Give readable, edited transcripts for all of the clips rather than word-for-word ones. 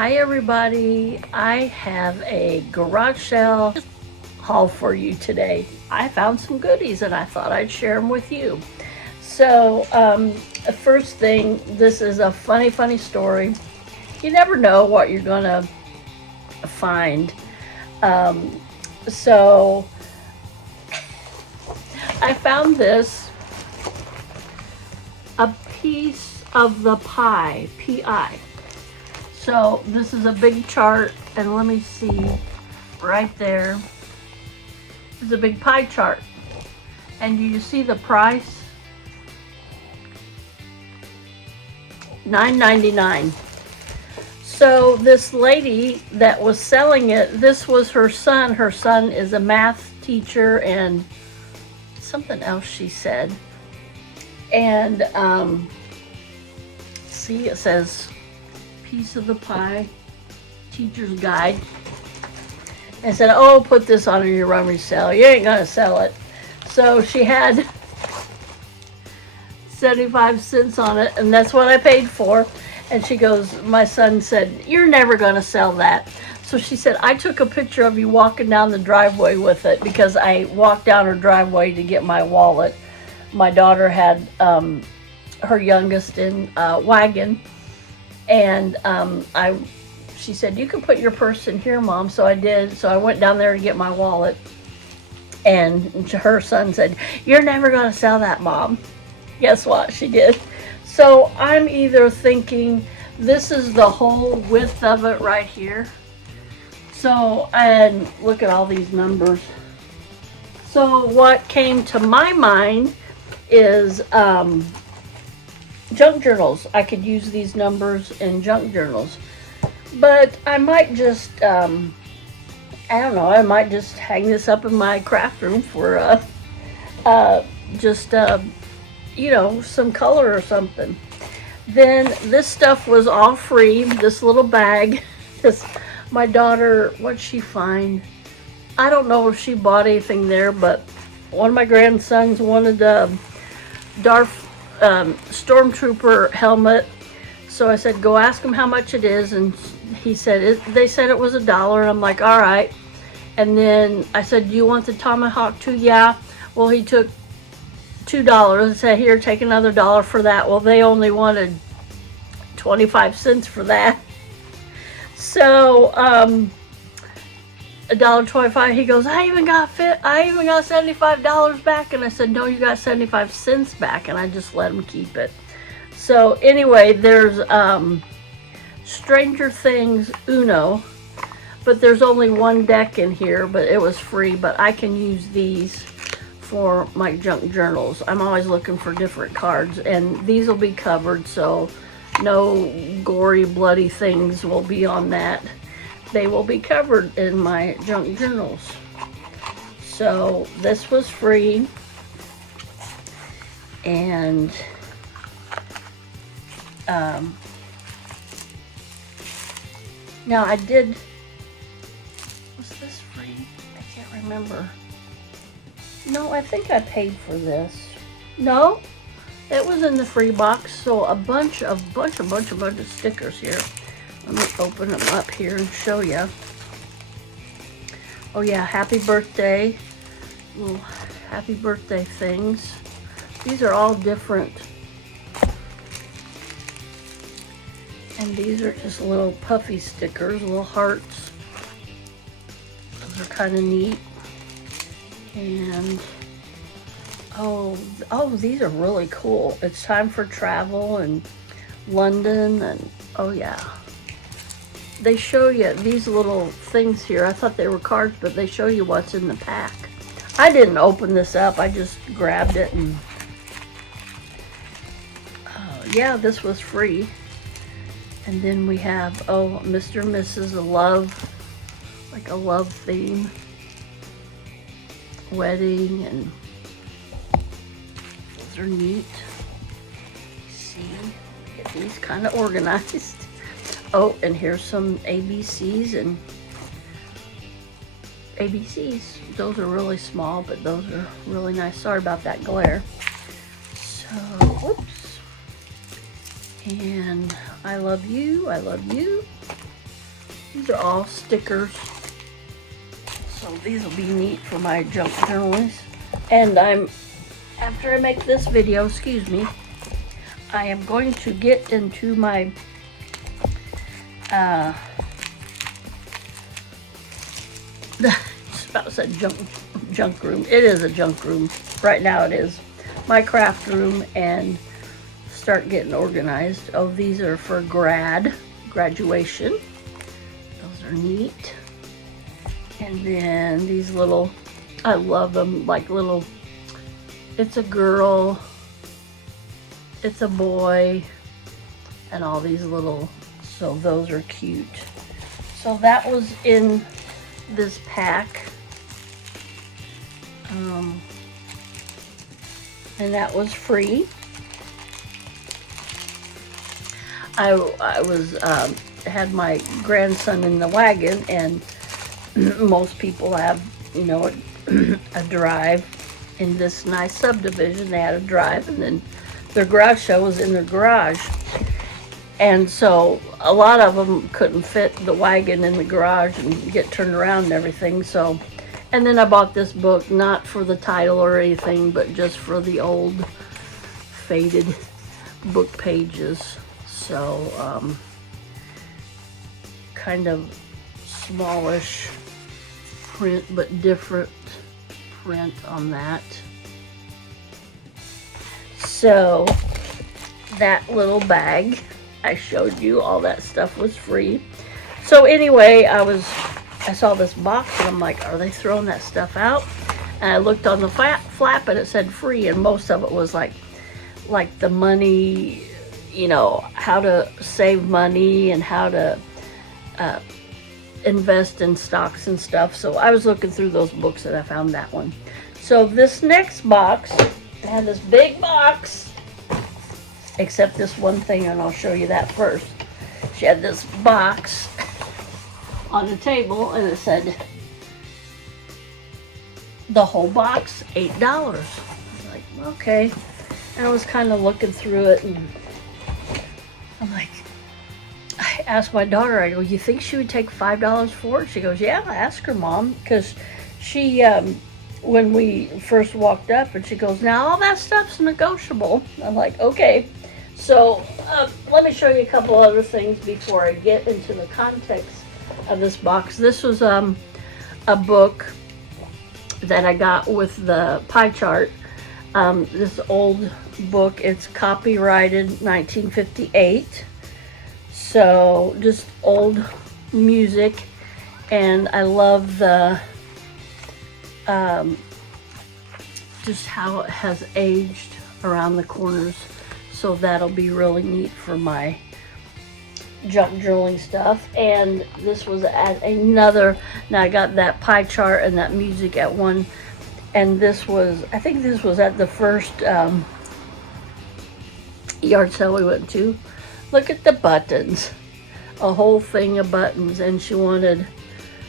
Hi everybody, I have a garage sale haul for you today. I found some goodies and I thought I'd share them with you. So, first thing, this is a funny story. You never know what you're gonna find. So, I found this, a piece of the pie, P-I. So this is a big chart, and let me see, right there is a big pie chart. And do you see the price? $9.99. So this lady that was selling it, this was her son. Her son is a math teacher and something else she said. And see, it says piece of the pie, teacher's guide. And said, oh, put this on your rummage sale. You ain't gonna sell it. So she had 75 cents on it, and that's what I paid for. And she goes, my son said, you're never gonna sell that. So she said, I took a picture of you walking down the driveway with it because I walked down her driveway to get my wallet. My daughter had her youngest in a wagon. And she said, you can put your purse in here, Mom. So I did. So I went down there to get my wallet. And her son said, you're never going to sell that, Mom. Guess what? She did. So I'm either thinking this is the whole width of it right here. So, and look at all these numbers. So what came to my mind is junk journals. I could use these numbers in junk journals, but I might just I don't know, I might just hang this up in my craft room for just you know, some color or something. Then this stuff was all free, this little bag. This, my daughter, what'd she find? I don't know if she bought anything there, but one of my grandsons wanted a Darth stormtrooper helmet. So I said, go ask him how much it is. And he said, they said it was $1. And I'm like, all right. And then I said, do you want the tomahawk too? Yeah. Well, he took $2 and said, here, take another $1 for that. Well, they only wanted 25 cents for that. So, $1.25. He goes, I even got $75 back. And I said, no, you got 75 cents back. And I just let him keep it. So anyway, there's Stranger Things Uno, but there's only one deck in here, but it was free. But I can use these for my junk journals. I'm always looking for different cards, and these will be covered, so no gory, bloody things will be on that. They will be covered in my junk journals. So this was free. And now I did, was this free? I can't remember. No, I think I paid for this. No, it was in the free box. So a bunch of stickers here. Let me open them up here and show you. Oh yeah, happy birthday. Little happy birthday things. These are all different. And these are just little puffy stickers, little hearts. Those are kind of neat. And oh, these are really cool. It's time for travel and London, and oh yeah. They show you these little things here. I thought they were cards, but they show you what's in the pack. I didn't open this up. I just grabbed it, and yeah, this was free. And then we have, Mr. and Mrs. A love, like a love theme. Wedding, and those are neat. See, get these kind of organized. Oh, and here's some ABCs and ABCs. Those are really small, but those are really nice. Sorry about that glare. So, whoops. And I love you. I love you. These are all stickers. So these will be neat for my junk journals. And after I make this video, excuse me, I am going to get into my just about said junk room. It is a junk room. Right now it is. My craft room, and start getting organized. Oh, these are for graduation. Those are neat. And then these little, I love them, like little, it's a girl, it's a boy, and all these little, so those are cute. So that was in this pack. And that was free. I was had my grandson in the wagon, and most people have, you know, a drive. In this nice subdivision, they had a drive, and then their garage show was in their garage. And so a lot of them couldn't fit the wagon in the garage and get turned around and everything. So, and then I bought this book, not for the title or anything, but just for the old faded book pages. So, kind of smallish print, but different print on that. So that little bag I showed you, all that stuff was free. So anyway, I saw this box and I'm like, are they throwing that stuff out? And I looked on the flap and it said free, and most of it was like the money, you know, how to save money and how to invest in stocks and stuff. So I was looking through those books and I found that one. So this next box, I had this big box, except this one thing, and I'll show you that first. She had this box on the table and it said the whole box $8. I was like, okay. And I was kind of looking through it, and I'm like, I asked my daughter, I go, you think she would take $5 for it? She goes, yeah, ask her, Mom. Because she, when we first walked up, and she goes, now all that stuff's negotiable. I'm like, okay. So let me show you a couple other things before I get into the context of this box. This was a book that I got with the pie chart. This old book, it's copyrighted 1958. So just old music, and I love the just how it has aged around the corners. So that'll be really neat for my junk journaling stuff. And this was at another, now I got that pie chart and that music at one, and this was, I think this was at the first yard sale we went to. Look at the buttons, a whole thing of buttons, and she wanted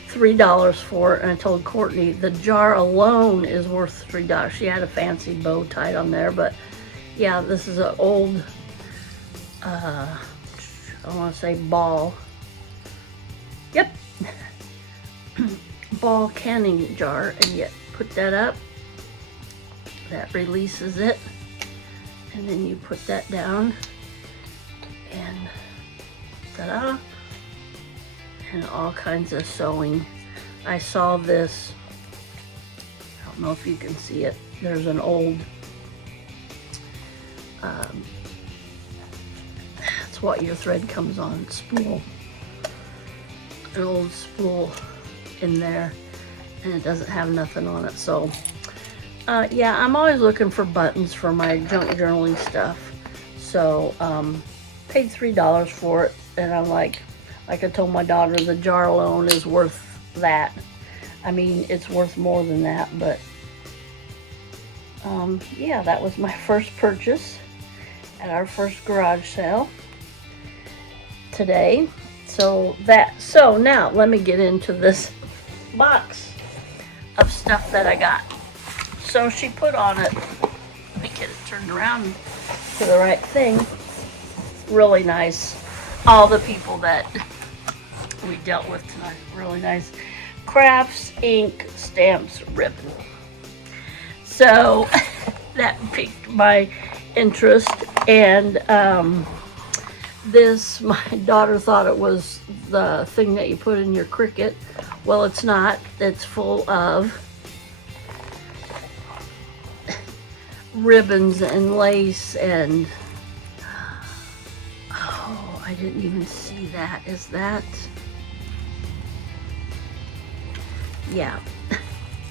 $3 for it. And I told Courtney the jar alone is worth $3. She had a fancy bow tied on there, but yeah, this is an old, I want to say ball. Yep, ball canning jar, and yet put that up. That releases it, and then you put that down. And ta-da, and all kinds of sewing. I saw this, I don't know if you can see it, there's an old, that's what your thread comes on, spool, an old spool in there, and it doesn't have nothing on it. So yeah, I'm always looking for buttons for my junk journaling stuff. So paid $3 for it, and I'm like I told my daughter, the jar alone is worth that. I mean, it's worth more than that, but yeah, that was my first purchase at our first garage sale today. So now let me get into this box of stuff that I got. So she put on it, let me get it turned around to the right thing. Really nice. All the people that we dealt with tonight. Really nice. Crafts Ink Stamps Ribbon. So that piqued my interest, and this, my daughter thought it was the thing that you put in your Cricut. Well, it's not. It's full of ribbons and lace, and oh, I didn't even see that. Is that? Yeah.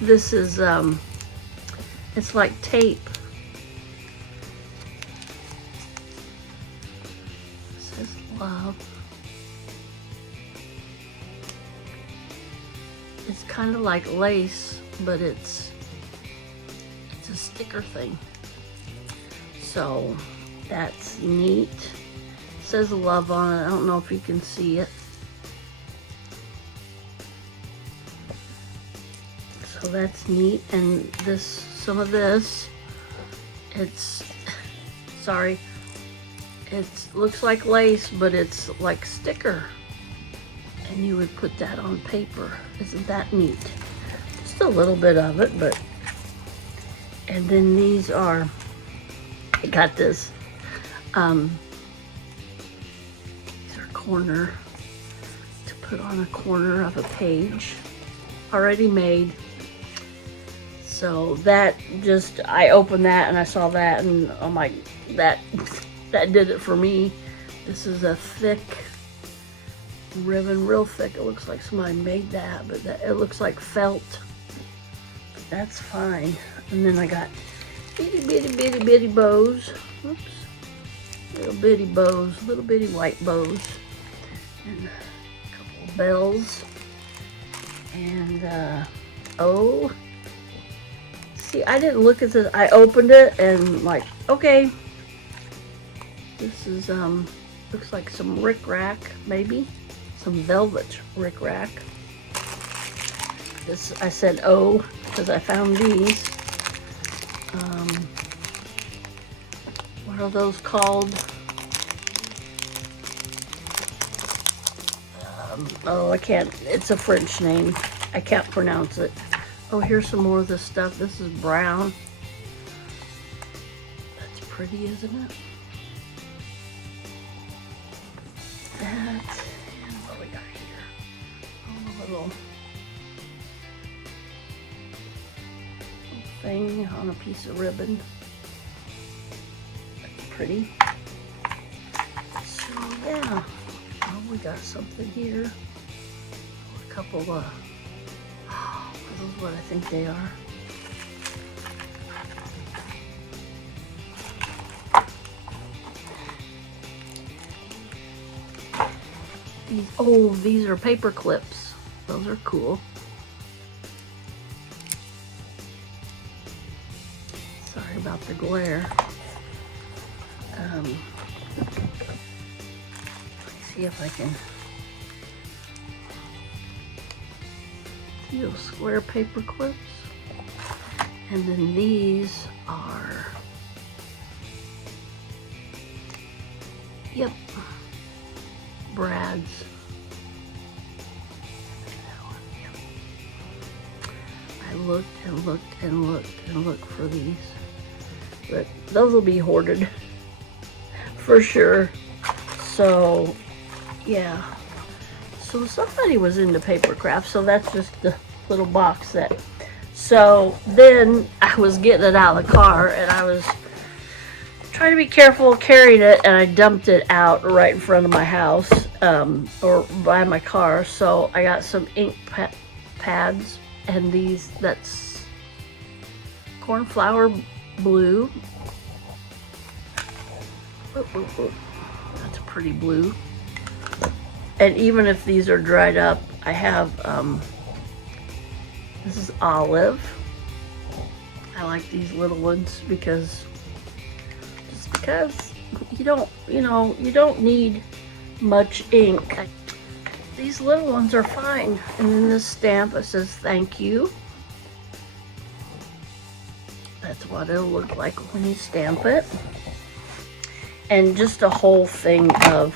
This is it's like tape. It says love. It's kind of like lace, but it's a sticker thing. So that's neat. It says love on it. I don't know if you can see it. So that's neat. And this, some of this, it's, sorry, it looks like lace, but it's like sticker. And you would put that on paper. Isn't that neat? Just a little bit of it, but, and then these are, I got this, these are corner, to put on a corner of a page, already made. So that just, I opened that and I saw that, and oh my, that did it for me. This is a thick ribbon, real thick. It looks like somebody made that, but that, it looks like felt. But that's fine. And then I got bitty bows. Oops. Little bitty bows, little bitty white bows. And a couple of bells. And, oh. See, I didn't look at this. I opened it and like, okay. This is, looks like some rickrack, maybe. Some velvet rickrack. This, I said oh, because I found these. What are those called? Oh, I can't, it's a French name. I can't pronounce it. Oh, here's some more of this stuff. This is brown. That's pretty, isn't it? That, and what we got here? Oh, a little thing on a piece of ribbon. That's pretty. So yeah, oh, we got something here. A couple of, are those what I think they are? These, oh, these are paper clips. Those are cool. Sorry about the glare. Let me see if I can. See those square paper clips? And then these are, yep, Brad's. I looked and looked and looked and looked for these, but those will be hoarded for sure. So yeah, so somebody was into paper craft, so that's just the little box that. So then I was getting it out of the car and I was trying to be careful carrying it, and I dumped it out right in front of my house, or by my car. So I got some ink pads, and these, that's cornflower blue. That's a pretty blue. And even if these are dried up, I have, this is olive. I like these little ones because you don't, you don't need much ink. These little ones are fine. And then this stamp, it says thank you. That's what it'll look like when you stamp it. And just a whole thing of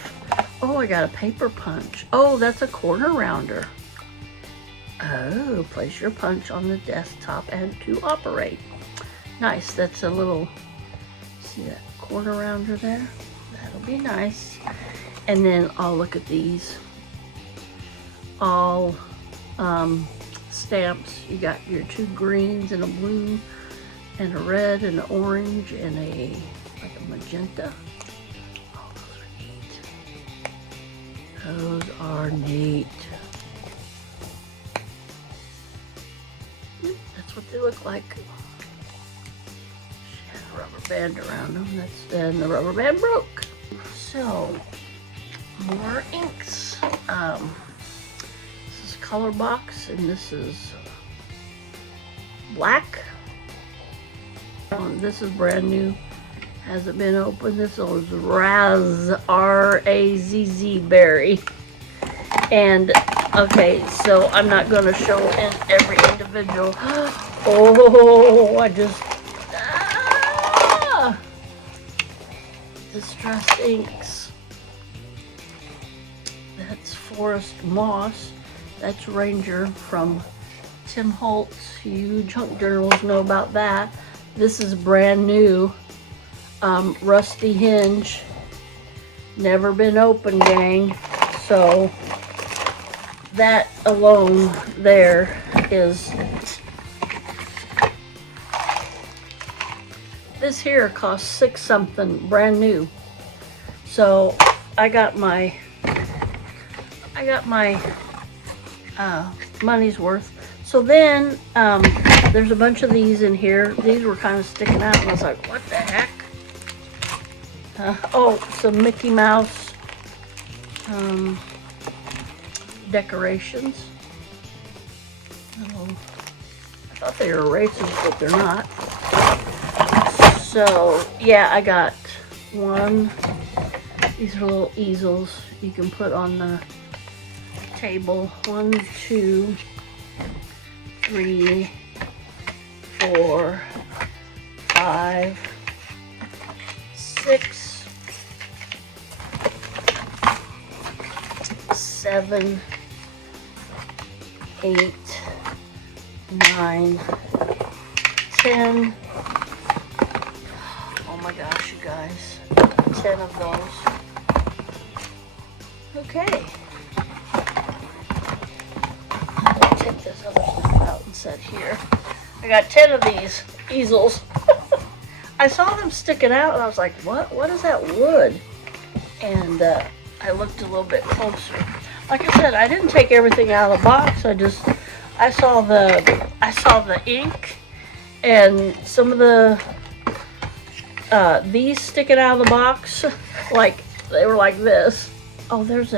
Oh, I got a paper punch. Oh, that's a corner rounder. Oh, place your punch on the desktop and to operate. Nice. That's a little, see that corner rounder there? That'll be nice. And then I'll look at these. All stamps. You got your 2 greens and a blue and a red and an orange and like a magenta. Oh, those are neat. That's what they look like. She had a rubber band around them. Then the rubber band broke. So, more inks. This is color box, and this is black. This is brand new. Hasn't been opened. This is Raz, R-A-Z-Z berry. And okay, so I'm not going to show in every individual. Oh, I just Distress Inks. That's Forest Moss. That's Ranger from Tim Holtz. You junk journals know about that. This is brand new. Rusty Hinge. Never been open, gang. So that alone there is, this here costs 6 something, brand new. So I got my money's worth. So then there's a bunch of these in here. These were kind of sticking out, and I was like, what the heck? Oh, some Mickey Mouse decorations. Oh, I thought they were erasers, but they're not. So yeah, I got these are little easels you can put on the table. 1, 2, 3, 4, 5, 6, 7, 8, 9, 10. Oh my gosh, you guys. 10 of those. Okay. I'll take this other stuff out and set here. I got 10 of these easels. I saw them sticking out and I was like, what? What is that wood? And I looked a little bit closer. Like I said, I didn't take everything out of the box. I saw the ink and some of the these sticking out of the box, like they were like this. Oh, there was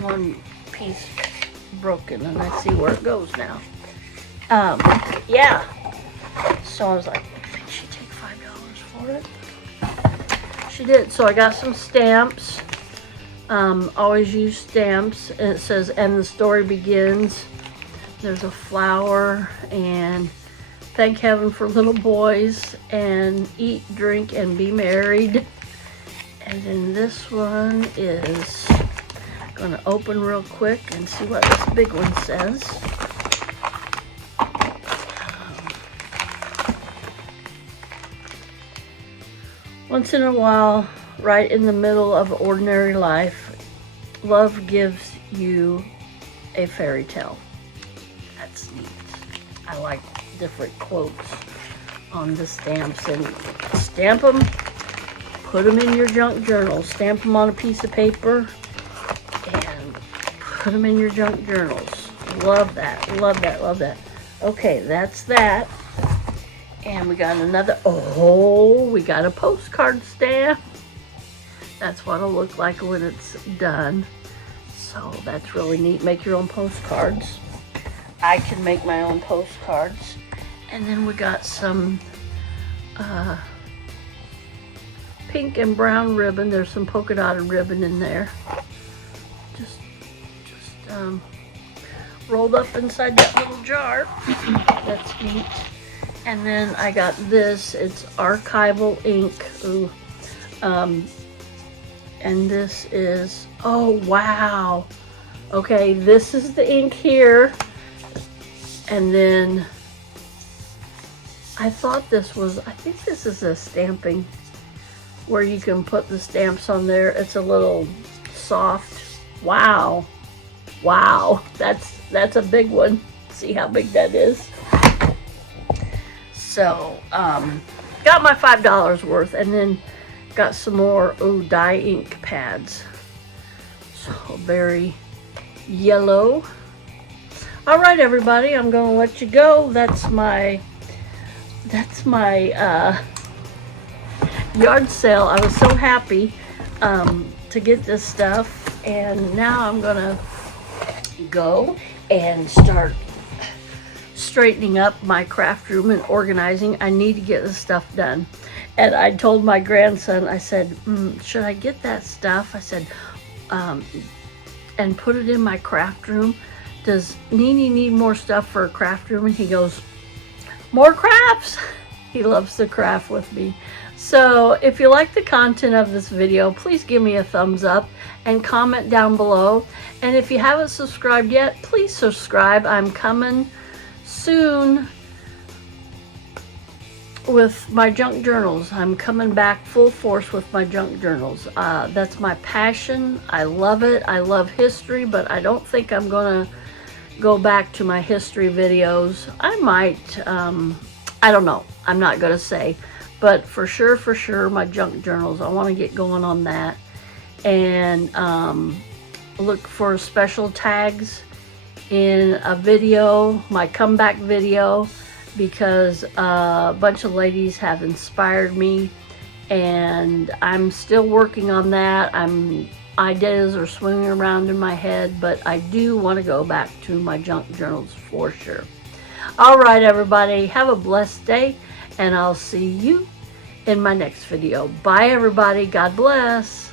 one piece broken, and I see where it goes now. Yeah. So I was like, I think she'd take $5 for it. She did. So I got some stamps. Always use stamps. And it says, and the story begins. There's a flower, and thank heaven for little boys, and eat, drink, and be married. And then this one is going to open real quick and see what this big one says. Once in a while, right in the middle of ordinary life, love gives you a fairy tale. That's neat. I like different quotes on the stamps, and stamp them, put them in your junk journal, stamp them on a piece of paper, and put them in your junk journals. Love that, love that, love that. Okay, that's that. And we got another, we got a postcard stamp. That's what it'll look like when it's done. So that's really neat. Make your own postcards. I can make my own postcards. And then we got some pink and brown ribbon. There's some polka dotted ribbon in there. Just rolled up inside that little jar. That's neat. And then I got this. It's archival ink. Ooh. And this is, oh wow. Okay, this is the ink here. And then I thought this was, I think this is a stamping where you can put the stamps on there. It's a little soft. Wow. Wow. That's a big one. See how big that is? So, got my $5 worth, and then got some more, dye ink pads. So very yellow. All right, everybody, I'm gonna let you go. That's my yard sale. I was so happy to get this stuff, and now I'm gonna go and start straightening up my craft room and organizing. I need to get this stuff done. And I told my grandson, I said, should I get that stuff? I said, and put it in my craft room. Does Nini need more stuff for a craft room? And he goes, more crafts. He loves to craft with me. So if you like the content of this video, please give me a thumbs up and comment down below. And if you haven't subscribed yet, please subscribe. I'm coming soon with my junk journals. I'm coming back full force with my junk journals. That's my passion. I love it. I love history, but I don't think I'm gonna go back to my history videos. I might, I don't know. I'm not gonna say, but for sure, my junk journals. I want to get going on that, and look for special tags in a video, my comeback video, because a bunch of ladies have inspired me, and I'm still working on that. Ideas are swinging around in my head, but I do want to go back to my junk journals for sure. All right, everybody, have a blessed day, and I'll see you in my next video. Bye, everybody. God bless.